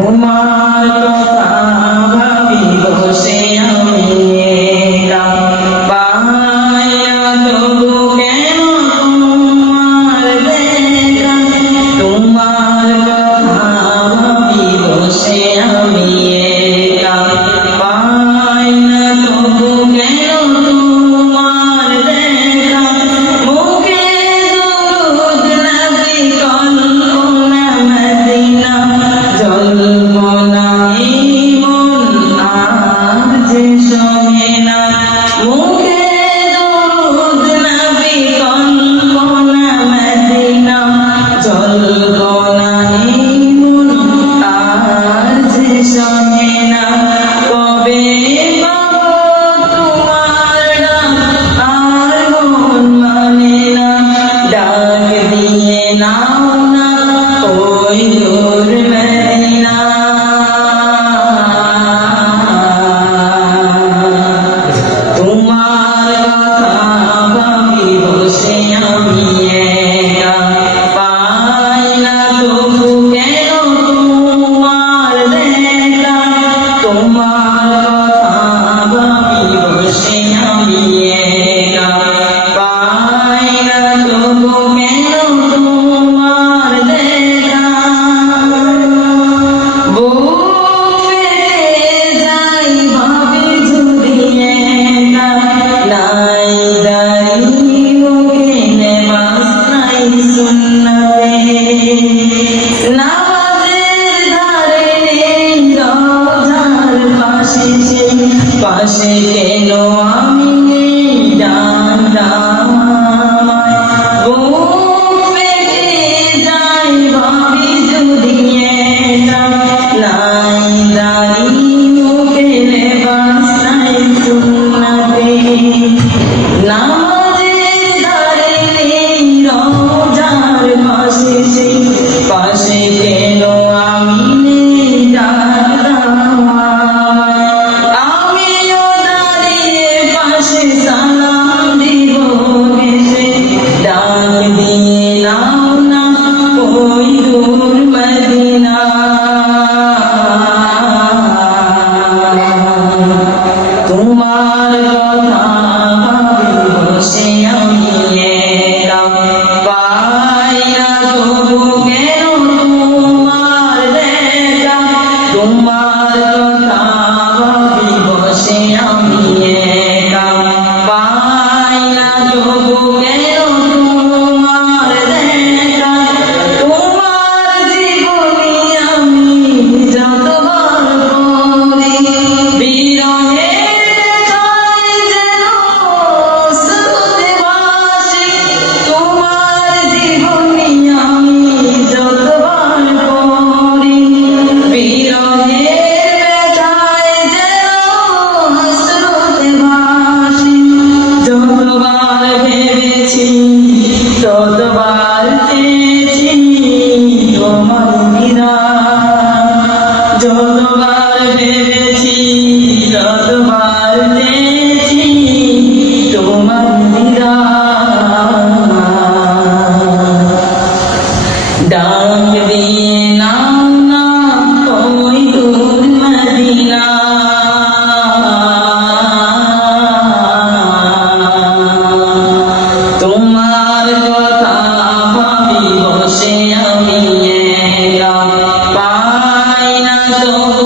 তোমার কথা ভাবি বসে আমি একা, পাই না তবু কেন তোমার দেখা। তোমার কথা ভাবি বসে আমি একা, পাই না তবু কেন তোমার দেখা। মুখে দুরূদ নবী কল্পনা মদিনা, জল্পনা মন আজ শোনে না। মুখে দুরূদ নবী কল্পনা মদিনা, জল্পনা মন আজ শোনে না। কবে পাবো তোমার ডাক আর মন মানে না, ডাক দিয়ে নাও না ওই দূর মদিনা। তোমার কথা ভাবি বসে আমি একা, পাই না তবু কেন তোমার দেখা। তোমার কথা ভাবি বসে আমি একা, পাই না তবু কেন তোমার দেখা। বুক ফেটে যায় ভাবি যদি একা, নাই দাড়ি মুখে নেমাজ নাই সুন্নতে। নামাজের ধারে নেই রওজার পাশে সে, পাশে কেন আমি নেই ডান আমায়। বুক ফেটে যায় ভাবি যদি একা, নাই দাড়ি মুখে নেমাজ নাই সুন্নতে। নামাজের ধারে নেই রওজার পাশে সে, পাশে কেন আমি নেই ডান আমায়। আমিও দাঁড়িয়ে পাশে সালাম দিব হেসে, ডাক দিয়ে নাও না ওই দূর মদিনা। তোমার কথা ভাবি বসে আমি একা, পাই না তবু কেন তোমার দেখা। তোমার কথা ভাবি বসে আমি একা, পাই না তবু কেন তোমার দেখা। তোমার জীবনী আমি যতবার পড়ি, বিরহে ব্যথায় যেন অশ্রুতে ভাসি। তোমার জীবনী আমি যতবার পড়ি, বিরহে ব্যথায় যেন অশ্রুতে ভাসি। যতবার ভেবেছি ততবার চেয়েছি তোমার বিরাগ। যতবার ভেবেছি ততবার চেয়েছি তোমার বিরাগ। ডাক দিয়ে নাও না ওই দূর মদিনা। তোমার কথা ভাবি বসে আমি একা, পাই না তবু